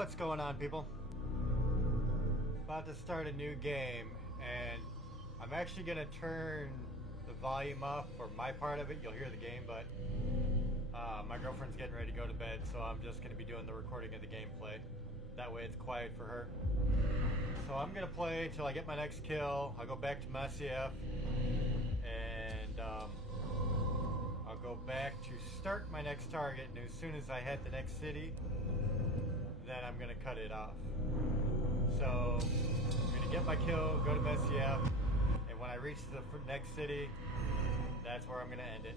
What's going on, people? About to start a new game, and I'm actually gonna turn the volume off for my part of it. You'll hear the game, but my girlfriend's getting ready to go to bed, so I'm just gonna be doing the recording of the gameplay. That way it's quiet for her. So I'm gonna play till I get my next kill. I'll go back to Masyaf, and I'll go back to start my next target, and as soon as I hit the next city, then I'm gonna cut it off. So I'm gonna get my kill, go to Masyaf, and when I reach the next city, that's where I'm gonna end it.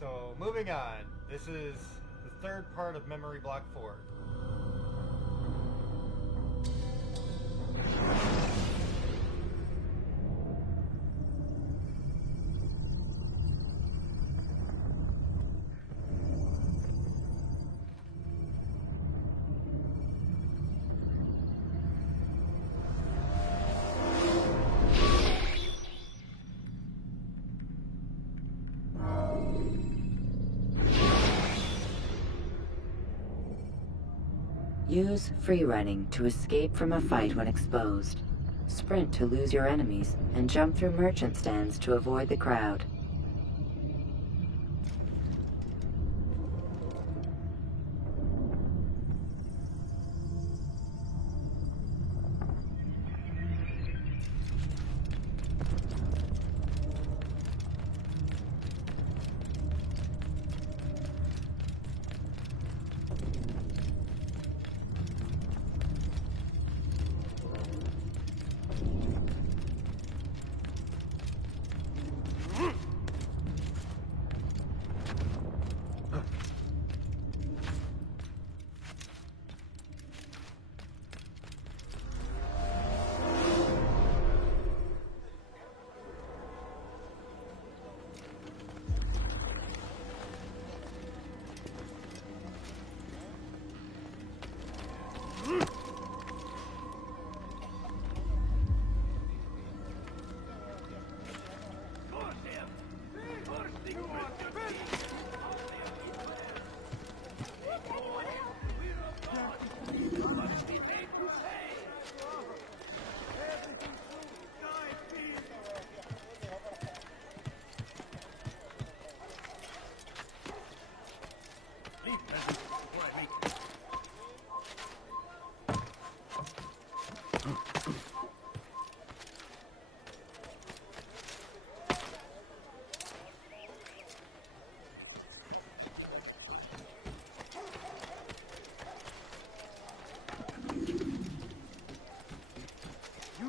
So moving on, this is the third part of Memory Block 4. Use free running to escape from a fight when exposed. Sprint to lose your enemies, and jump through merchant stands to avoid the crowd.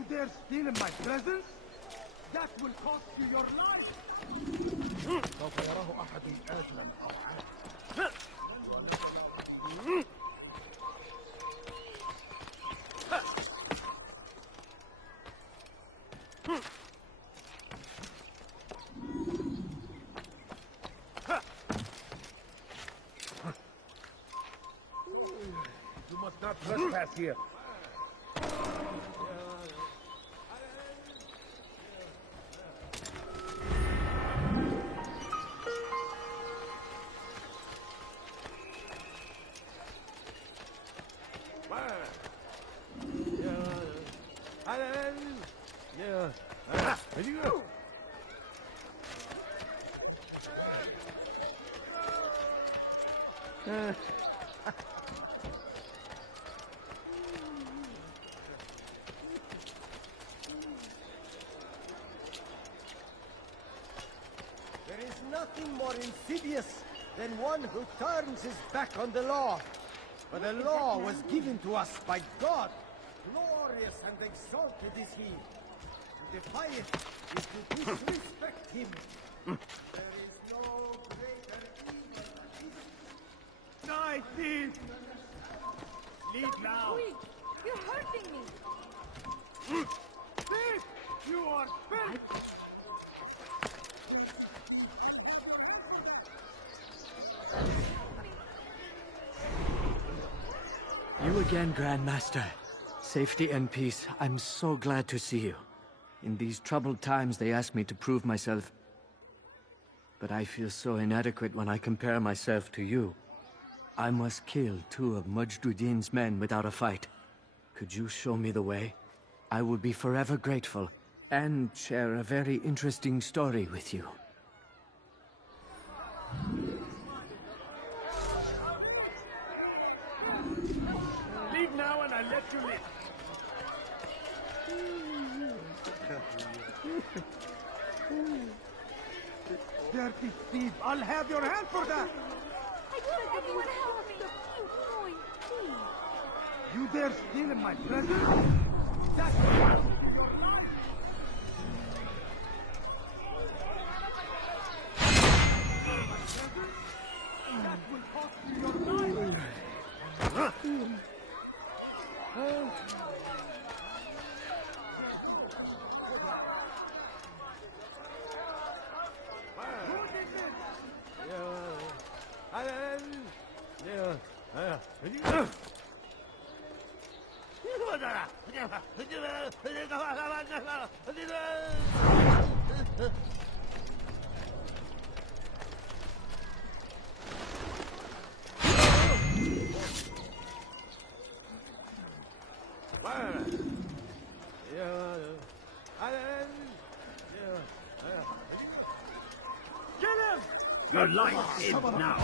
Dare steal in my presence? That will cost you your life! سوف يراه أحد آجلا أو عاجلا. You must not trespass here. There is nothing more insidious than one who turns his back on the law. For the law was given to us by God. Glorious and exalted is he. To defy it is to disrespect him. There is no greater evil than this. Die, thief! Leave now! Wait! You're hurting me! Thief! You are filth! You again, Grandmaster. Safety and peace. I'm so glad to see you. In these troubled times, they ask me to prove myself. But I feel so inadequate when I compare myself to you. I must kill 2 of Mujduddin's men without a fight. Could you show me the way? I would be forever grateful, and share a very interesting story with you. Leave now and I'll let you live. Dirty thief! I'll have your hand for that! I beg anyone help me! You coin, please! You dare steal in my presence? That's what cost you your life! That will cost you your life! Your life is now.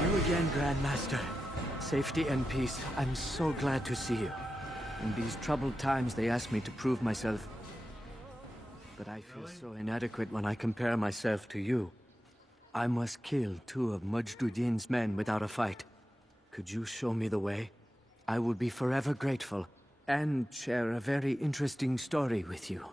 You again, Grandmaster. Safety and peace. I'm so glad to see you. In these troubled times, they asked me to prove myself. But I feel so inadequate when I compare myself to you. I must kill 2 of Mujduddin's men without a fight. Could you show me the way? I would be forever grateful, and share a very interesting story with you.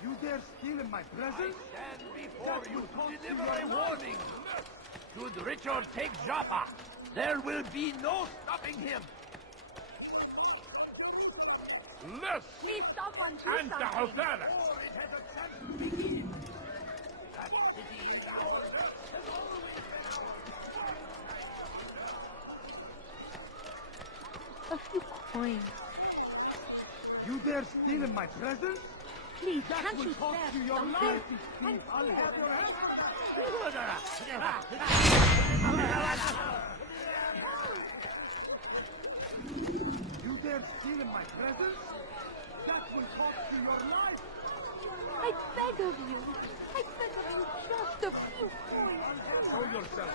You dare steal in my presence? Stand before you to deliver a warning. Should Richard take Jaffa, there will be no stopping him. Less Please, someone do and the something! Hufana. It has a chance to begin. That city is ours. A few coins. You dare steal in my presence? Please, That can't will you cost spare you your something? life, thief! I'll have your hand. You dare steal in my presence? That will cost you your life! I beg of you! I beg of you, just a few coins! Show yourself!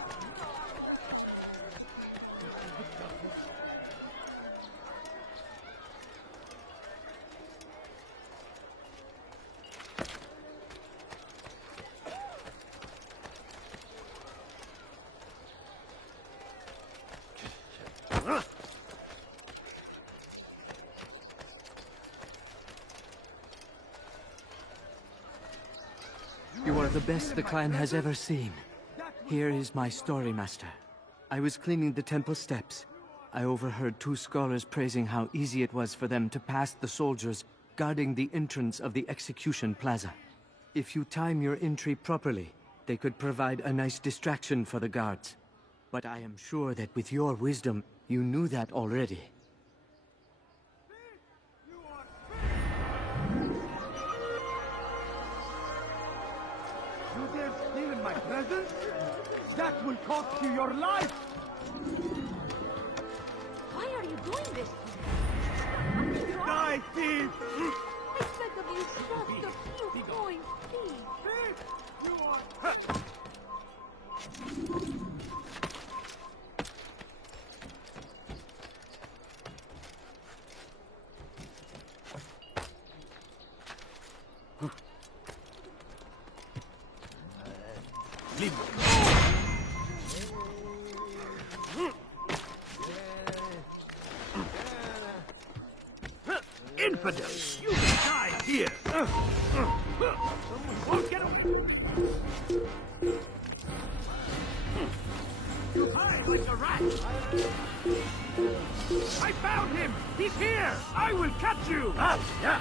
You are the best the clan has ever seen. Here is my story, Master. I was cleaning the temple steps. I overheard 2 scholars praising how easy it was for them to pass the soldiers guarding the entrance of the execution plaza. If you time your entry properly, they could provide a nice distraction for the guards. But I am sure that with your wisdom, you knew that already. You dare steal in my presence? That will cost you your life! Why are you doing this? Die, thief! I beg of you, just a few coins, please. Thief! You are... Infidels! You will die here! Oh, get away! You hide like a rat! I found him! He's here! I will catch you! Yeah!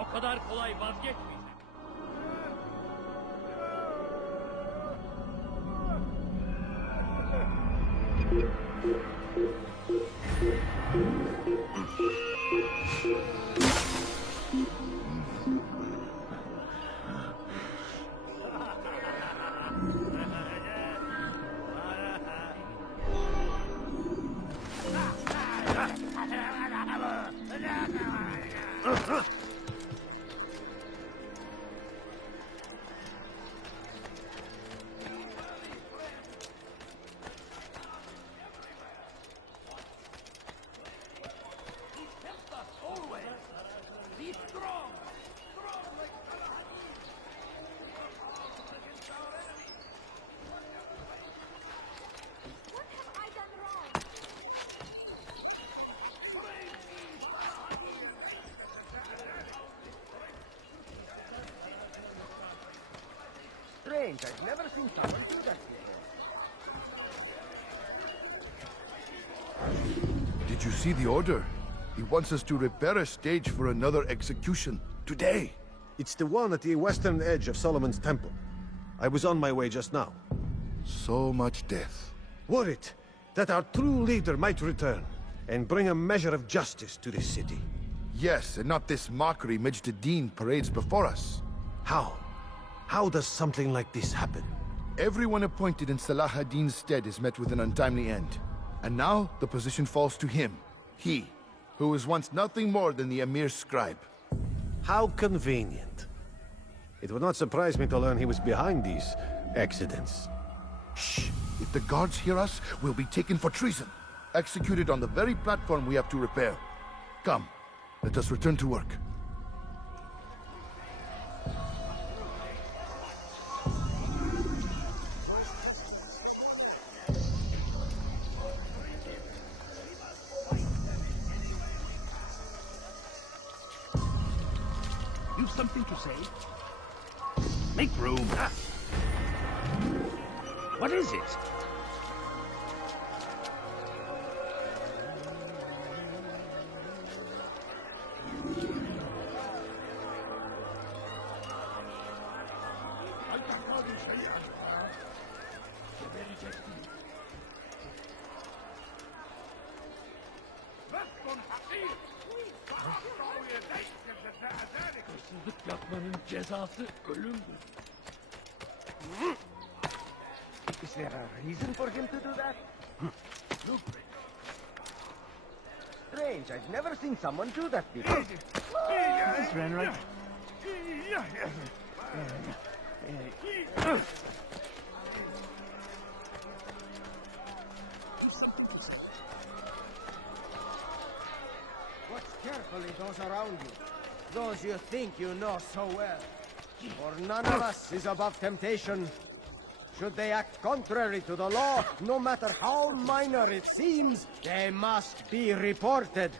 O kadar kolay vazgeçmeyeceğim. What have I done wrong? Strange, I've never seen someone do that before. Did you see the order? He wants us to repair a stage for another execution. Today! It's the one at the western edge of Solomon's Temple. I was on my way just now. So much death. Worried that our true leader might return and bring a measure of justice to this city. Yes, and not this mockery Majd-Dean parades before us. How? How does something like this happen? Everyone appointed in Salah ad-Din's stead is met with an untimely end. And now, the position falls to him. He, who was once nothing more than the Emir's scribe. How convenient. It would not surprise me to learn he was behind these accidents. Shh! If the guards hear us, we'll be taken for treason. Executed on the very platform we have to repair. Come, let us return to work. You've something to say? Make room. What is it? Hırsızlık yapmanın cezası ölümdür. Is there a reason for him to do that? Look, strange. I've never seen someone do that before. This ran right. Watch carefully those around you. Those you think you know so well. For none of us is above temptation. Should they act contrary to the law, no matter how minor it seems, they must be reported.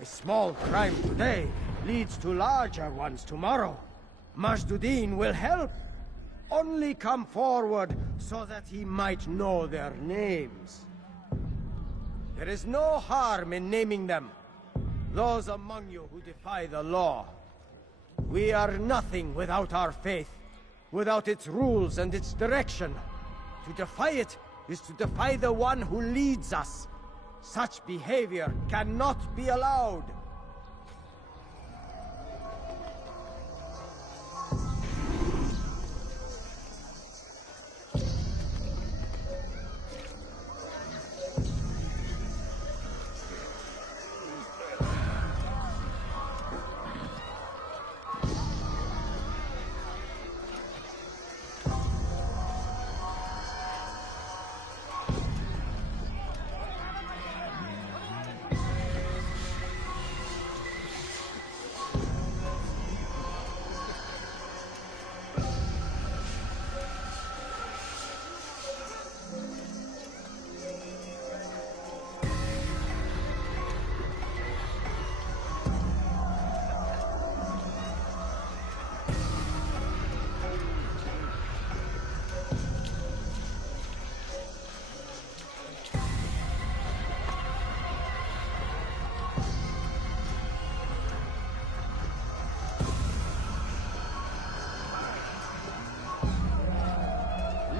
A small crime today leads to larger ones tomorrow. Majduddin will help. Only come forward so that he might know their names. There is no harm in naming them. Those among you who defy the law. We are nothing without our faith, without its rules and its direction. To defy it is to defy the one who leads us. Such behavior cannot be allowed.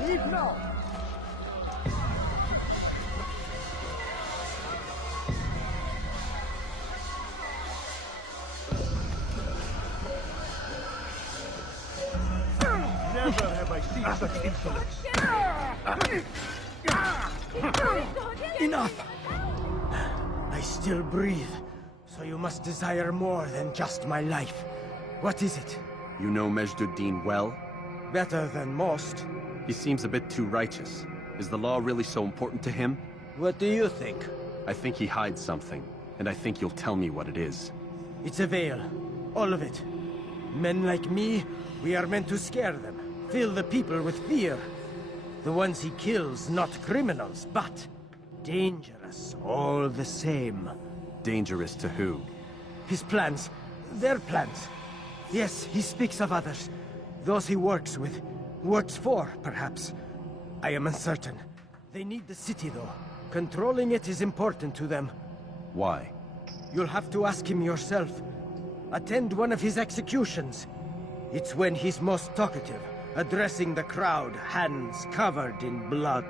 Leave now! Never have I seen such insolence. Enough! I still breathe, so you must desire more than just my life. What is it? You know Majduddin well? Better than most. He seems a bit too righteous. Is the law really so important to him? What do you think? I think he hides something, and I think you'll tell me what it is. It's a veil. All of it. Men like me, we are meant to scare them. Fill the people with fear. The ones he kills, not criminals, but dangerous all the same. Dangerous to who? His plans. Their plans. Yes, he speaks of others. Those he works with. Works for, perhaps. I am uncertain. They need the city, though. Controlling it is important to them. Why? You'll have to ask him yourself. Attend one of his executions. It's when he's most talkative, addressing the crowd, hands covered in blood.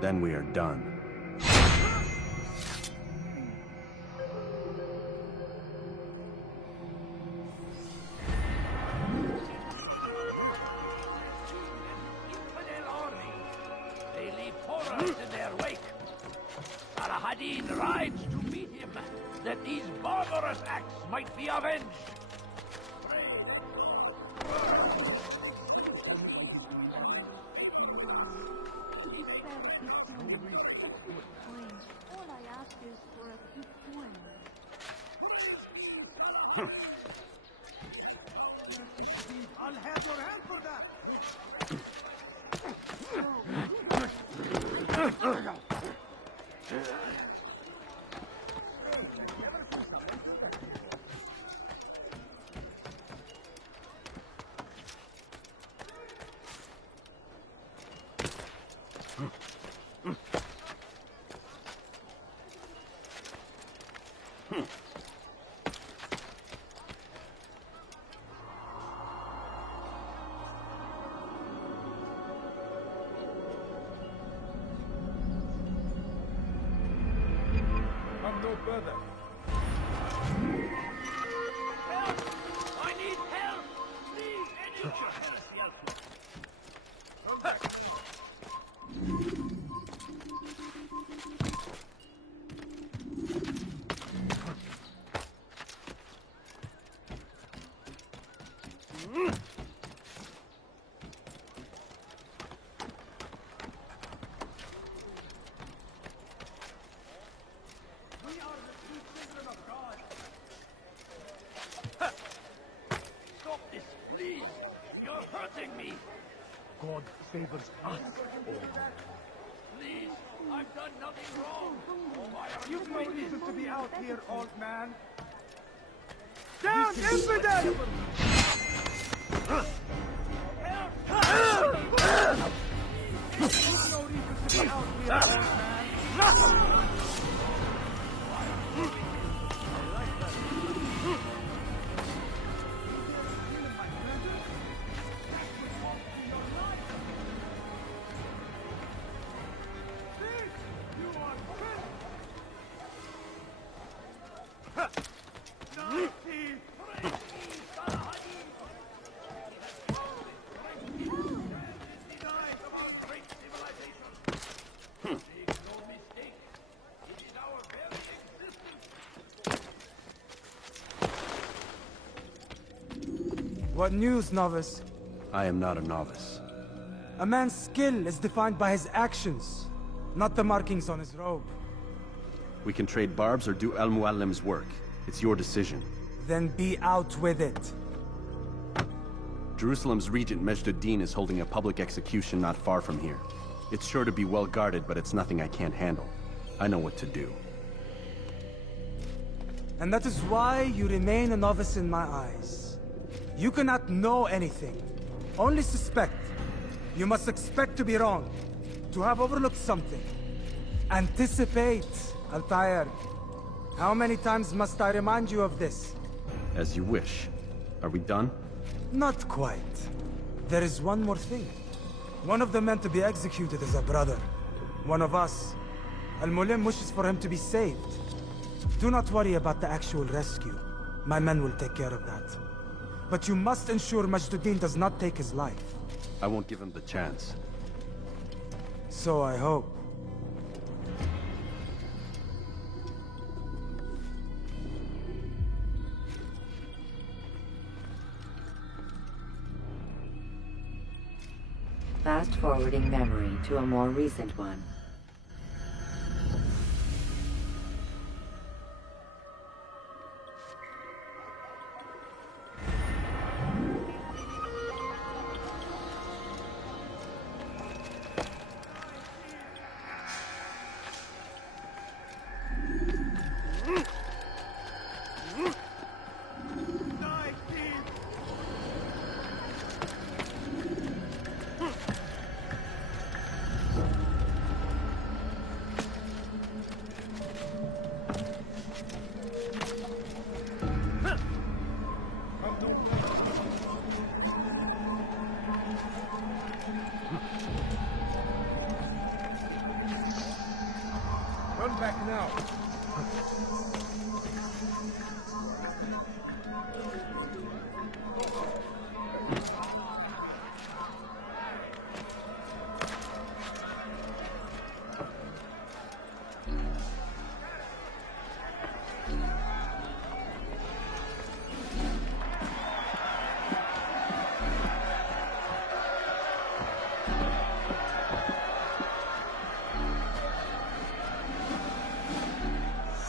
Then we are done. Infidel army. They leave horrors in their wake. Al-Hadid rides to meet him, that these barbarous acts might be avenged. All I ask is for a few coins. I'll have your help for that. Come no further. Help! I need help! Please, any of your help me. Stop this, please! You're hurting me! God favors us all. Please! I've done nothing wrong! Why are You've no doing reason this? to be out here, old man. Down, infidel! You've no reason to be out here, old man. What news, novice? I am not a novice. A man's skill is defined by his actions, not the markings on his robe. We can trade barbs or do Al-Muallim's work. It's your decision. Then be out with it. Jerusalem's regent Majd-ud-Din is holding a public execution not far from here. It's sure to be well guarded, but it's nothing I can't handle. I know what to do. And that is why you remain a novice in my eyes. You cannot know anything, only suspect. You must expect to be wrong, to have overlooked something. Anticipate, Altair. How many times must I remind you of this? As you wish. Are we done? Not quite. There is one more thing. One of the men to be executed is a brother. One of us. Al-Mulim wishes for him to be saved. Do not worry about the actual rescue. My men will take care of that. But you must ensure Majd-ud-Din does not take his life. I won't give him the chance. So I hope. Fast-forwarding memory to a more recent one. Run back now.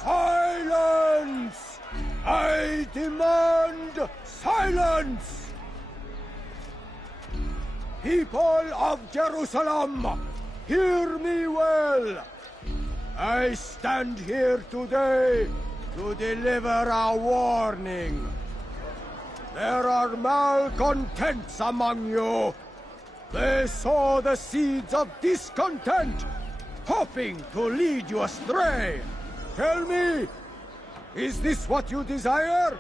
Silence! I demand silence! People of Jerusalem, hear me well. I stand here today to deliver a warning. There are malcontents among you. They sow the seeds of discontent, hoping to lead you astray. Tell me, is this what you desire?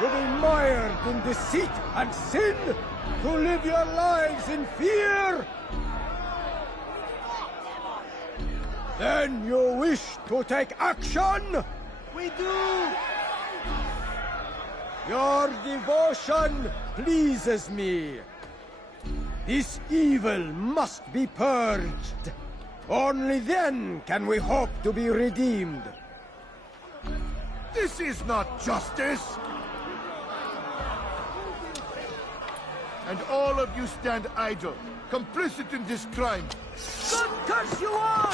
To be mired in deceit and sin? To live your lives in fear? Then you wish to take action? We do! Your devotion pleases me. This evil must be purged. Only then can we hope to be redeemed. This is not justice! And all of you stand idle, complicit in this crime. God curse you all!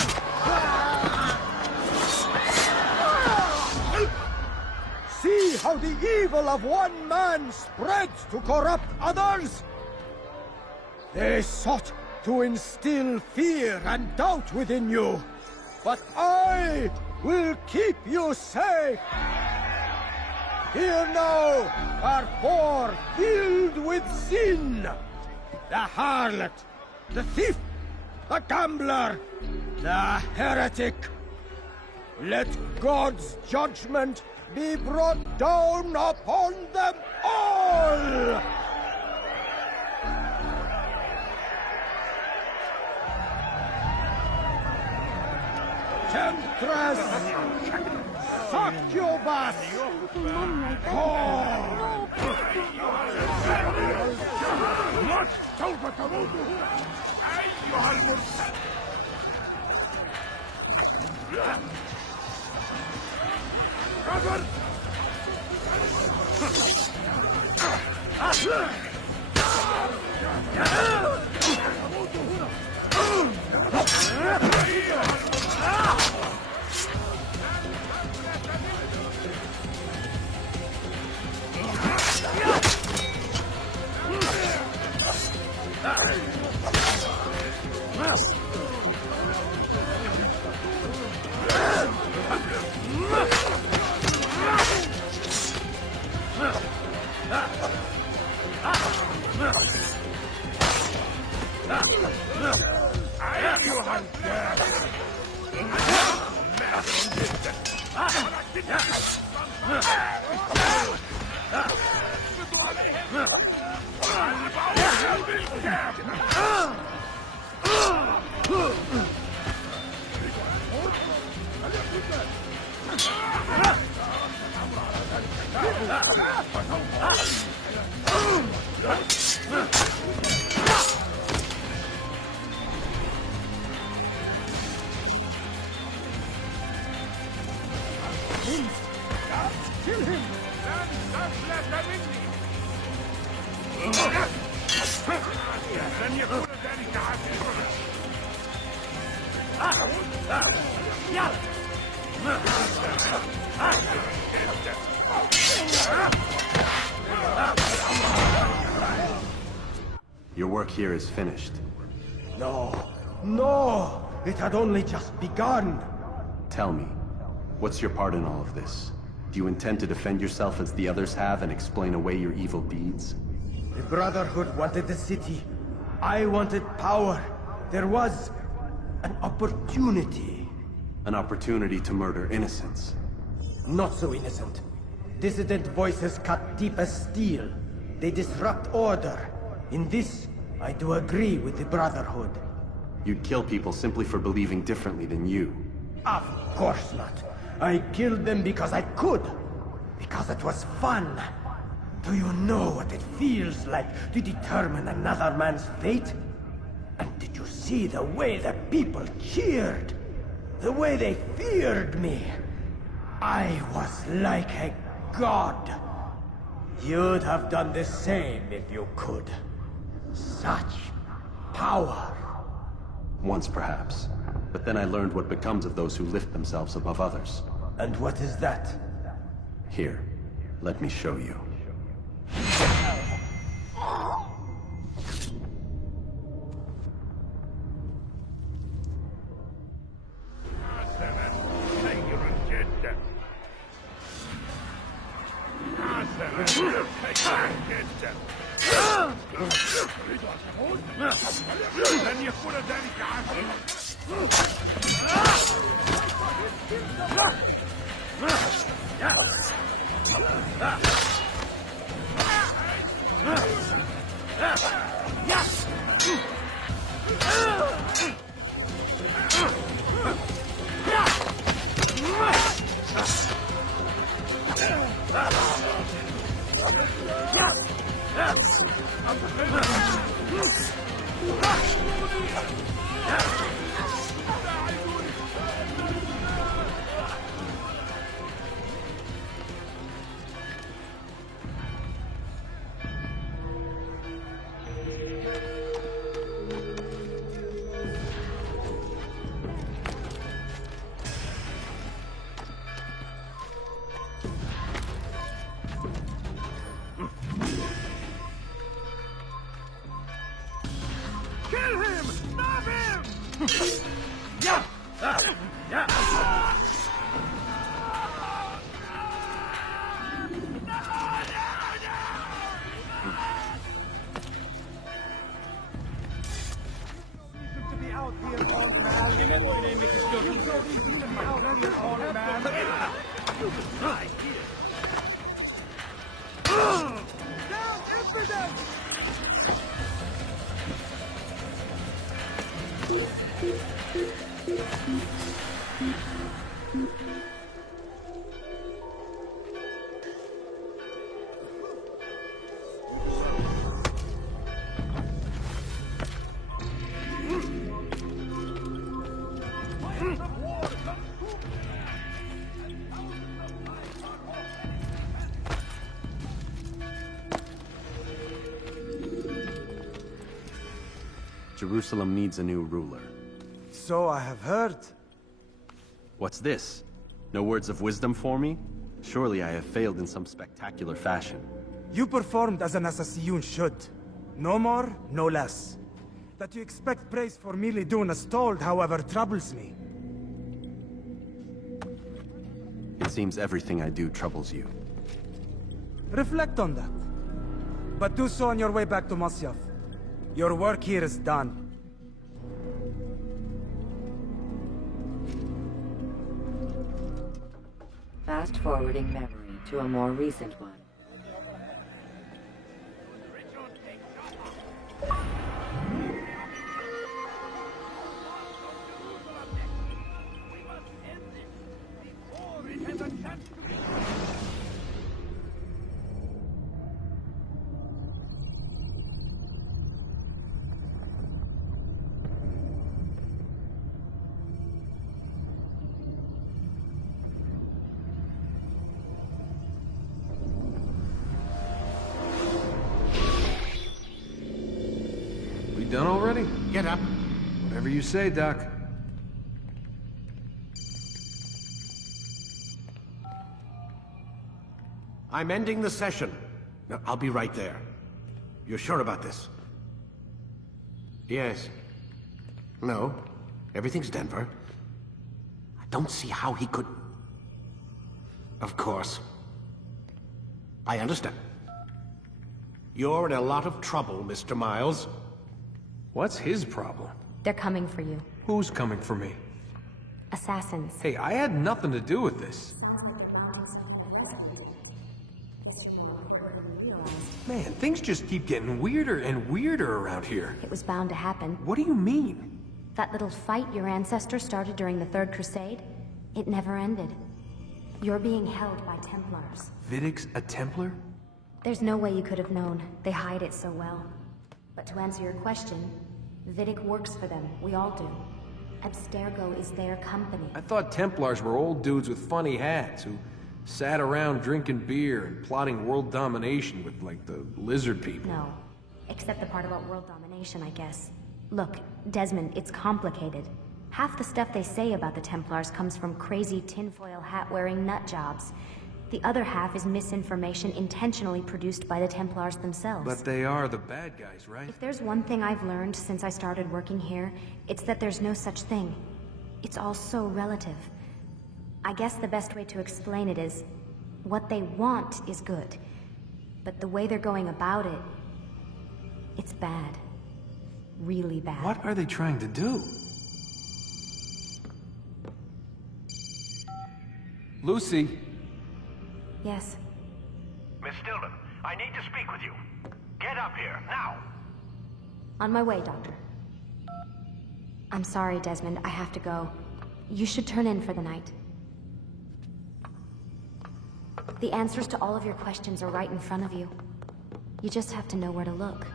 See how the evil of one man spreads to corrupt others? They sought to instill fear and doubt within you, but I will keep you safe. Here now are four filled with sin. The harlot, the thief, the gambler, the heretic. Let God's judgment be brought down upon them all! Temptress! Succubus! أيها المرسل Kill him! لن يكون ذلك عادلا. Your work here is finished. No, no! It had only just begun. Tell me, what's your part in all of this? Do you intend to defend yourself as the others have and explain away your evil deeds? The Brotherhood wanted the city. I wanted power. There was an opportunity. An opportunity to murder innocents. Not so innocent. Dissident voices cut deep as steel. They disrupt order. In this, I do agree with the Brotherhood. You'd kill people simply for believing differently than you. Of course not. I killed them because I could. Because it was fun. Do you know what it feels like to determine another man's fate? And did you see the way the people cheered? The way they feared me? I was like a god. You'd have done the same if you could. Such power. Once perhaps. But then I learned what becomes of those who lift themselves above others. And what is that? Here, let me show you. لن يكون ذلك عادلا. Jerusalem needs a new ruler. So I have heard. What's this? No words of wisdom for me? Surely I have failed in some spectacular fashion. You performed as an assassin should. No more, no less. That you expect praise for merely doing as told, however, troubles me. It seems everything I do troubles you. Reflect on that. But do so on your way back to Masyaf. Your work here is done. Fast-forwarding memory to a more recent one. Done already? Get up. Whatever you say, Doc. I'm ending the session. No, I'll be right there. You're sure about this? Yes. No. Everything's Denver. I don't see how he could... Of course. I understand. You're in a lot of trouble, Mr. Miles. What's his problem? They're coming for you. Who's coming for me? Assassins. Hey, I had nothing to do with this. Man, things just keep getting weirder and weirder around here. It was bound to happen. What do you mean? That little fight your ancestors started during the Third Crusade, it never ended. You're being held by Templars. Vidic's a Templar? There's no way you could have known. They hide it so well. But to answer your question, Vidic works for them. We all do. Abstergo is their company. I thought Templars were old dudes with funny hats who sat around drinking beer and plotting world domination with, like, the lizard people. No. Except the part about world domination, I guess. Look, Desmond, it's complicated. Half the stuff they say about the Templars comes from crazy tinfoil hat-wearing nut jobs. The other half is misinformation intentionally produced by the Templars themselves. But they are the bad guys, right? If there's one thing I've learned since I started working here, it's that there's no such thing. It's all so relative. I guess the best way to explain it is, what they want is good. But the way they're going about it, it's bad. Really bad. What are they trying to do? Lucy? Yes. Miss Stillman, I need to speak with you. Get up here, now! On my way, Doctor. I'm sorry, Desmond. I have to go. You should turn in for the night. The answers to all of your questions are right in front of you. You just have to know where to look.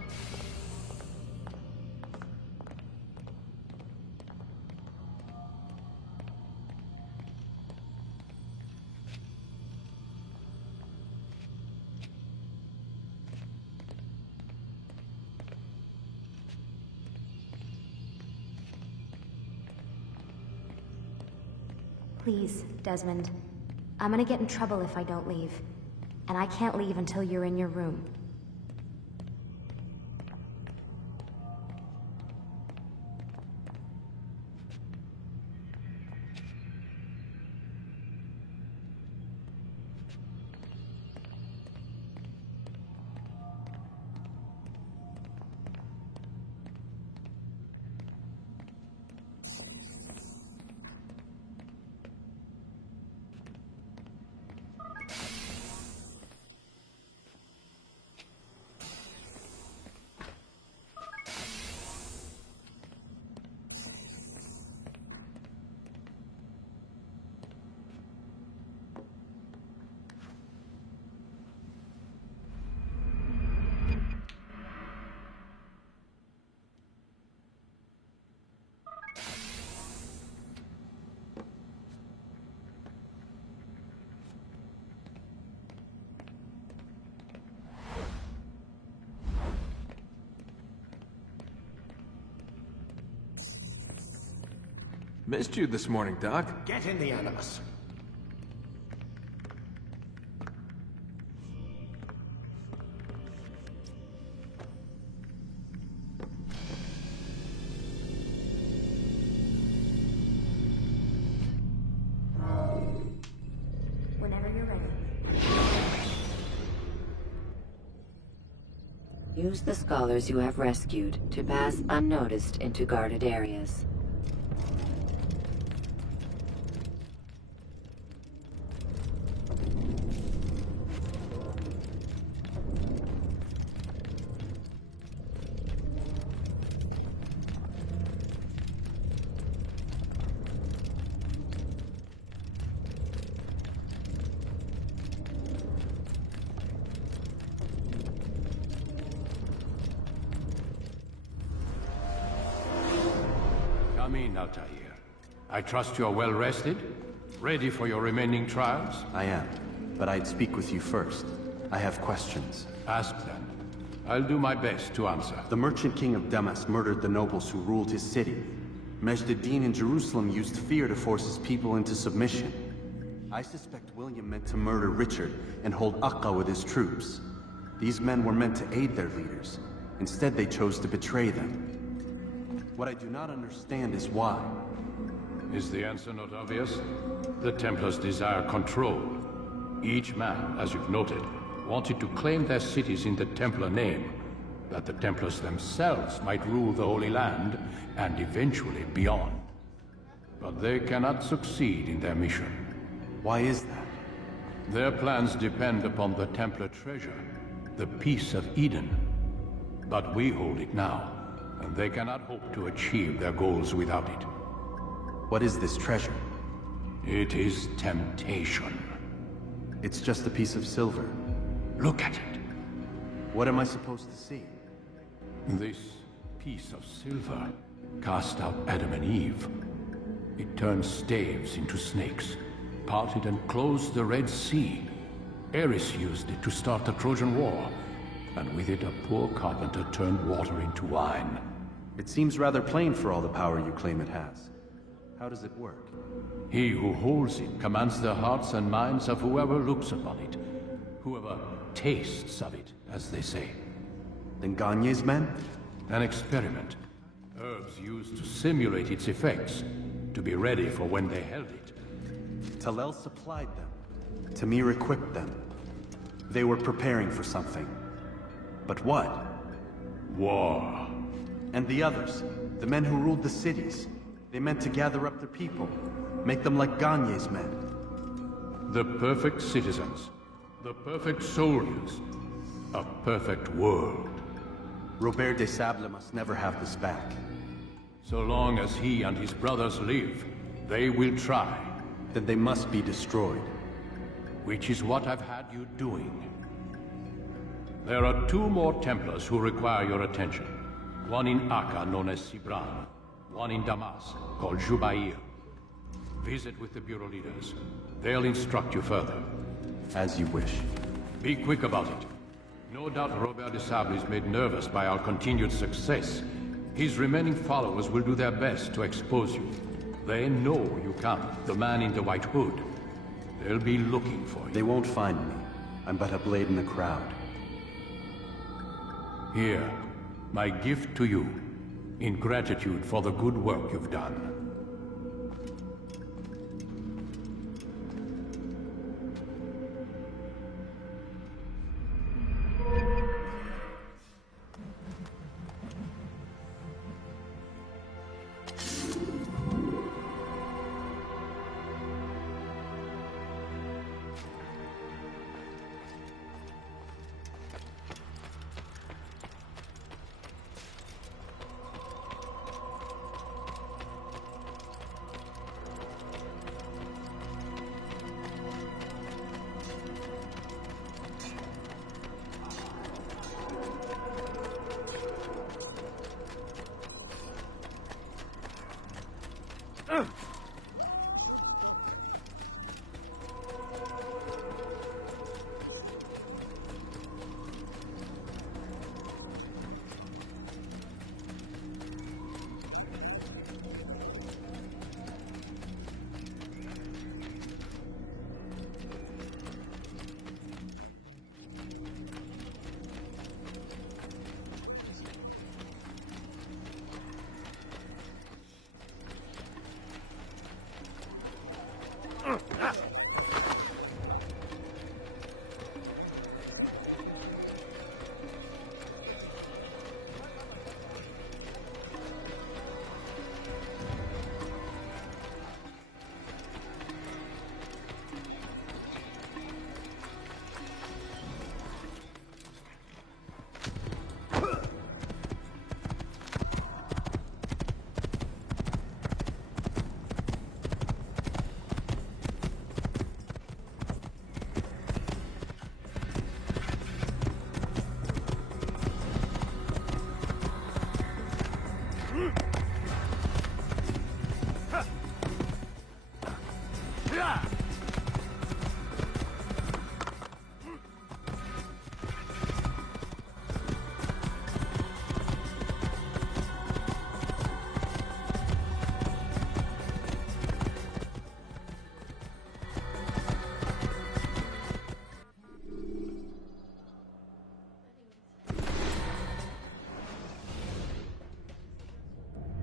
Please, Desmond. I'm gonna get in trouble if I don't leave. And I can't leave until you're in your room. Missed you this morning, Doc. Get in the Animus. Whenever you're ready. Use the scholars you have rescued to pass unnoticed into guarded areas. Come in, Altair. I trust you're well rested? Ready for your remaining trials? I am, but I'd speak with you first. I have questions. Ask them. I'll do my best to answer. The merchant king of Damas murdered the nobles who ruled his city. Majd ad-Din in Jerusalem used fear to force his people into submission. I suspect William meant to murder Richard and hold Akka with his troops. These men were meant to aid their leaders. Instead, they chose to betray them. What I do not understand is why. Is the answer not obvious? The Templars desire control. Each man, as you've noted, wanted to claim their cities in the Templar name, that the Templars themselves might rule the Holy Land, and eventually beyond. But they cannot succeed in their mission. Why is that? Their plans depend upon the Templar treasure, the Peace of Eden. But we hold it now, and they cannot hope to achieve their goals without it. What is this treasure? It is temptation. It's just a piece of silver. Look at it. What am I supposed to see? This piece of silver cast out Adam and Eve. It turned staves into snakes, parted and closed the Red Sea. Ares used it to start the Trojan War, and with it a poor carpenter turned water into wine. It seems rather plain for all the power you claim it has. How does it work? He who holds it commands the hearts and minds of whoever looks upon it. Whoever tastes of it, as they say. Then Gagne's men? An experiment. Herbs used to simulate its effects, to be ready for when they held it. Talel supplied them. Tamir equipped them. They were preparing for something. But what? War. And the others, the men who ruled the cities, they meant to gather up their people, make them like Gagne's men. The perfect citizens, the perfect soldiers, a perfect world. Robert de Sable must never have this back. So long as he and his brothers live, they will try. Then they must be destroyed. Which is what I've had you doing. There are two more Templars who require your attention. One in Akka, known as Sibran. One in Damas, called Jubair. Visit with the Bureau leaders. They'll instruct you further. As you wish. Be quick about it. No doubt Robert de Sable is made nervous by our continued success. His remaining followers will do their best to expose you. They know you come, the man in the white hood. They'll be looking for you. They won't find me. I'm but a blade in the crowd. Here, my gift to you, in gratitude for the good work you've done.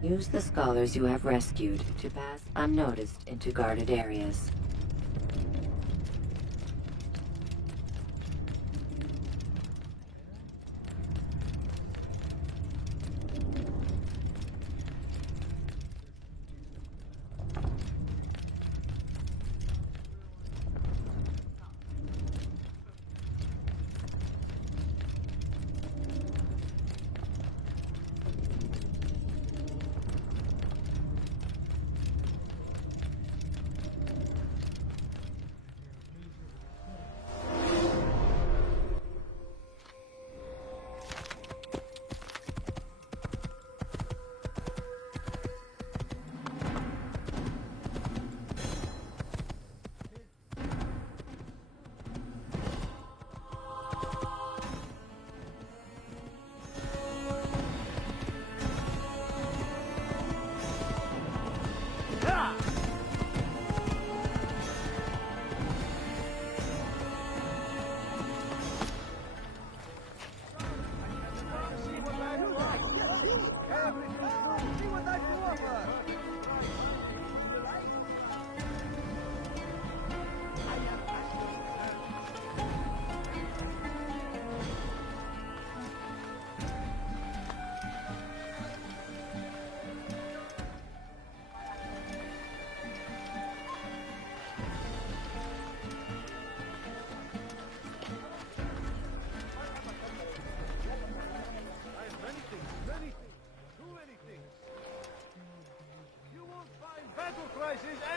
Use the scholars you have rescued to pass unnoticed into guarded areas.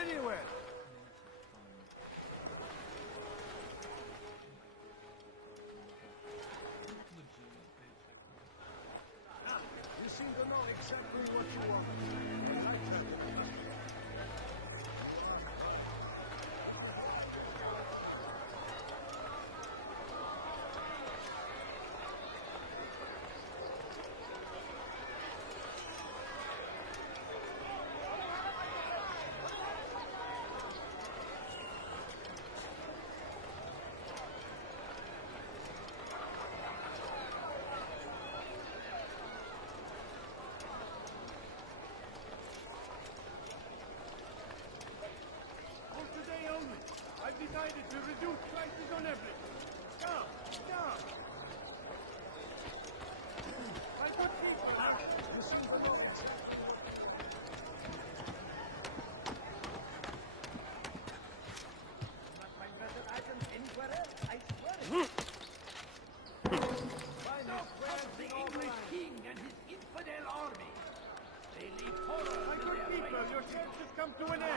Anywhere. You seem to know exactly what you want. I've decided to reduce prices on everything. Down, down. My good people, you seem to know it. Not find better items anywhere else, I swear it. The English king and his infidel army. They leave horror My good people, your chance has come to an end.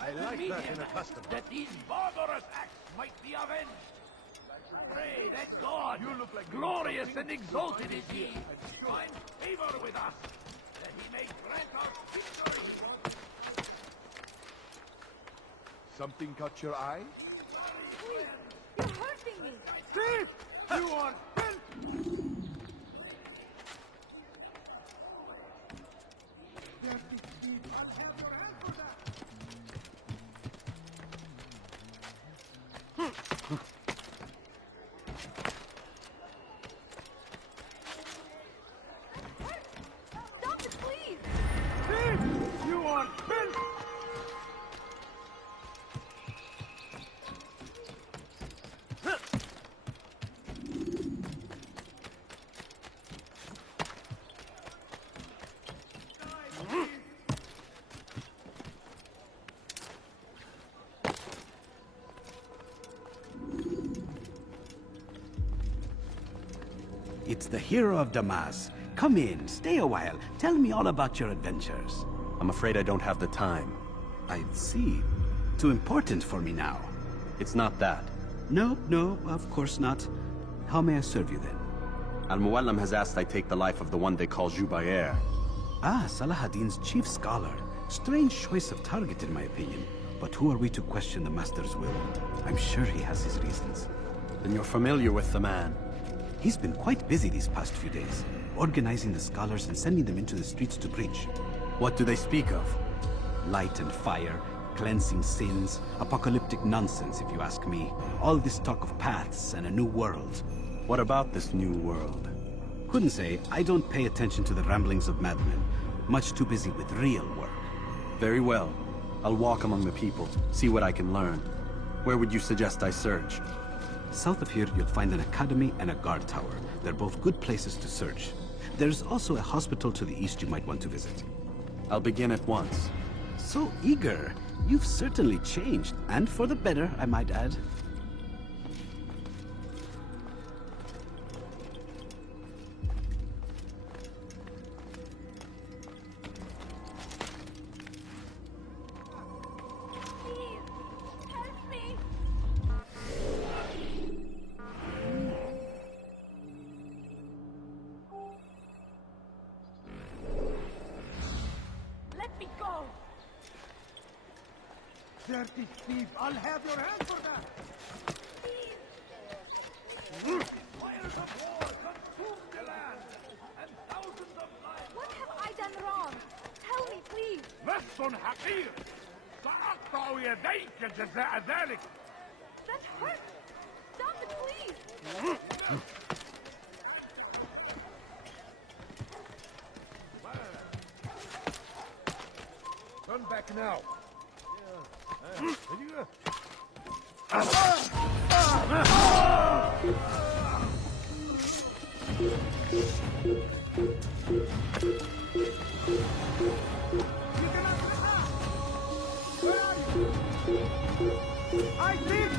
I like that in a customer. That these barbarous acts might be avenged. Pray that God, glorious and exalted is he, find favor with us, that he may grant us victory. Something caught your eye? Please, you're hurting me. Thief! You are Stop it, please. thief! You are filth! It's the hero of Damas. Come in, stay a while. Tell me all about your adventures. I'm afraid I don't have the time. I see. Too important for me now. It's not that. No, of course not. How may I serve you then? Al-Muallim has asked I take the life of the one they call Jubair. Ah, Salahadin's chief scholar. Strange choice of target in my opinion. But who are we to question the Master's will? I'm sure he has his reasons. Then you're familiar with the man. He's been quite busy these past few days, organizing the scholars and sending them into the streets to preach. What do they speak of? Light and fire, cleansing sins, apocalyptic nonsense if you ask me. All this talk of paths and a new world. What about this new world? Couldn't say. I don't pay attention to the ramblings of madmen. Much too busy with real work. Very well. I'll walk among the people, see what I can learn. Where would you suggest I search? South of here, you'll find an academy and a guard tower. They're both good places to search. There's also a hospital to the east you might want to visit. I'll begin at once. So eager. You've certainly changed, and for the better, I might add. Dirty thief! I'll have your hand for that! Fires of war consumed the land, and thousands of lives. What have I done wrong? Tell me, please. لست حقير. سأقطع يديك جزاء ذلك. That hurts. Stop it, please. Turn back now. I did!